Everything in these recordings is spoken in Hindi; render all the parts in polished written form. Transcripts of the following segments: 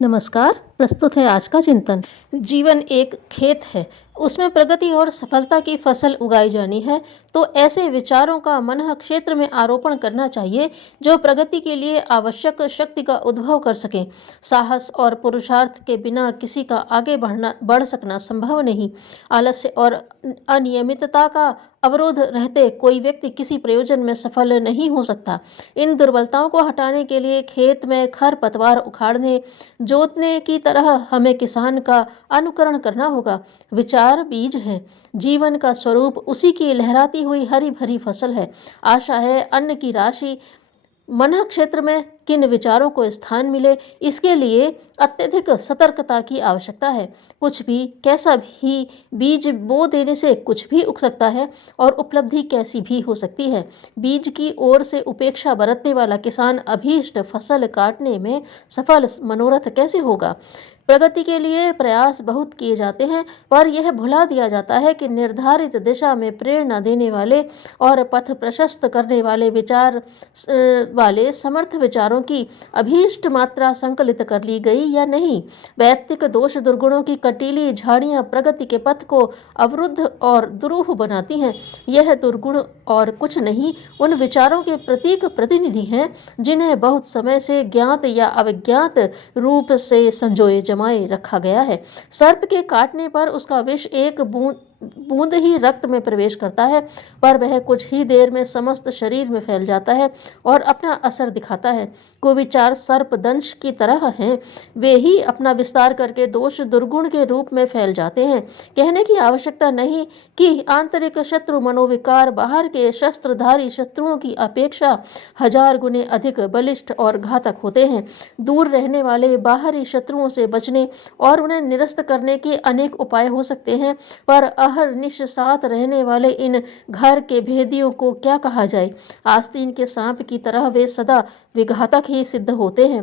नमस्कार। प्रस्तुत है आज का चिंतन। जीवन एक खेत है, उसमें प्रगति और सफलता की फसल उगाई जानी है। तो ऐसे विचारों का मन क्षेत्र में आरोपण करना चाहिए जो प्रगति के लिए आवश्यक शक्ति का उद्भव कर सकें। साहस और पुरुषार्थ के बिना किसी का आगे बढ़ सकना संभव नहीं। आलस्य और अनियमितता का अवरोध रहते कोई व्यक्ति किसी प्रयोजन में सफल नहीं हो सकता। इन दुर्बलताओं को हटाने के लिए खेत में खरपतवार उखाड़ने, जोतने की तरह हमें किसान का अनुकरण करना होगा। विचार बीज हैं, जीवन का स्वरूप उसी की लहराती हुई हरी भरी फसल है। आशा है अन्न की राशि। मन क्षेत्र में किन विचारों को स्थान मिले, इसके लिए अत्यधिक सतर्कता की आवश्यकता है। कुछ भी कैसा भी बीज बो देने से कुछ भी उग सकता है और उपलब्धि कैसी भी हो सकती है। बीज की ओर से उपेक्षा बरतने वाला किसान अभीष्ट फसल काटने में सफल मनोरथ कैसे होगा। प्रगति के लिए प्रयास बहुत किए जाते हैं, पर यह भुला दिया जाता है कि निर्धारित दिशा में प्रेरणा देने वाले और पथ प्रशस्त करने वाले वाले समर्थ विचारों की अभीष्ट मात्रा संकलित कर ली गई या नहीं। वैयक्तिक दोष दुर्गुणों की कटीली झाड़ियां प्रगति के पथ को अवरुद्ध और दुरूह बनाती हैं। यह दुर्गुण और कुछ नहीं, उन विचारों के प्रतीक प्रतिनिधि हैं जिन्हें बहुत समय से ज्ञात या अज्ञात रूप से संजोए जमाए रखा गया है। सर्प के काटने पर उसका विष एक बूंद ही रक्त में प्रवेश करता है, पर वह कुछ ही देर में समस्त शरीर में फैल जाता है और अपना असर दिखाता है। कुविचार सर्प दंश की तरह हैं, वे ही अपना विस्तार करके दोष दुर्गुण के रूप में फैल जाते हैं। कहने की आवश्यकता नहीं कि आंतरिक शत्रु मनोविकार बाहर के शस्त्रधारी शत्रुओं की अपेक्षा 1000 गुने अधिक बलिष्ठ और घातक होते हैं। दूर रहने वाले बाहरी शत्रुओं से बचने और उन्हें निरस्त करने के अनेक उपाय हो सकते हैं, पर अहरनिश साथ रहने वाले इन घर के भेदियों को क्या कहा जाए। आस्तीन के सांप की तरह वे सदा विघातक ही सिद्ध होते हैं।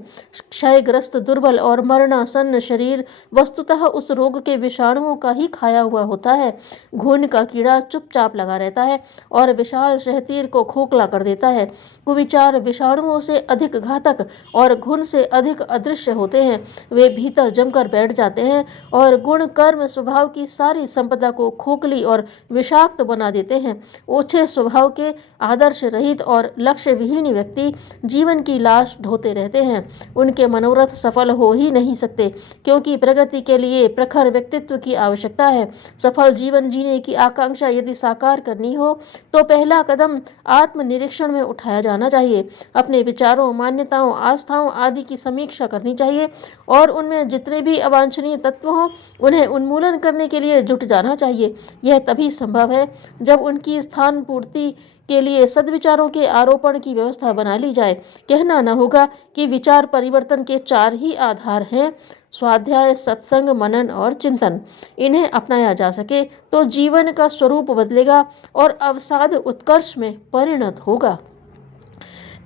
क्षयग्रस्त, दुर्बल और मरणासन्न शरीर वस्तुतः उस रोग के विषाणुओं का ही खाया हुआ होता है। घुन का कीड़ा चुपचाप लगा रहता है और विशाल शहतीर को खोखला कर देता है। कुविचार विषाणुओं से अधिक घातक और घुन से अधिक अदृश्य होते हैं। वे भीतर जमकर बैठ जाते हैं और गुण कर्म स्वभाव की सारी संपदा को खोखली और विषाक्त बना देते हैं। ओछे स्वभाव के आदर्श रहित और लक्ष्य विहीन व्यक्ति जीवन की लाश ढोते रहते हैं। उनके मनोरथ सफल हो ही नहीं सकते, क्योंकि प्रगति के लिए प्रखर व्यक्तित्व की आवश्यकता है। सफल जीवन जीने की आकांक्षा यदि साकार करनी हो तो पहला कदम आत्मनिरीक्षण में उठाया जाना चाहिए। अपने विचारों, मान्यताओं, आस्थाओं आदि की समीक्षा करनी चाहिए और उनमें जितने भी अवांछनीय तत्व हों उन्हें उन्मूलन करने के लिए जुट जाना चाहिए। यह तभी संभव है जब उनकी स्थान पूर्ति के लिए सद्विचारों के आरोपण की व्यवस्था बना ली जाए। कहना न होगा कि विचार परिवर्तन के 4 ही आधार हैं: स्वाध्याय, सत्संग, मनन और चिंतन। इन्हें अपनाया जा सके तो जीवन का स्वरूप बदलेगा और अवसाद उत्कर्ष में परिणत होगा।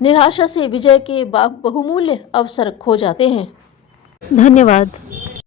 निराशा से विजय के बहुमूल्य अवसर खो जाते हैं। धन्यवाद।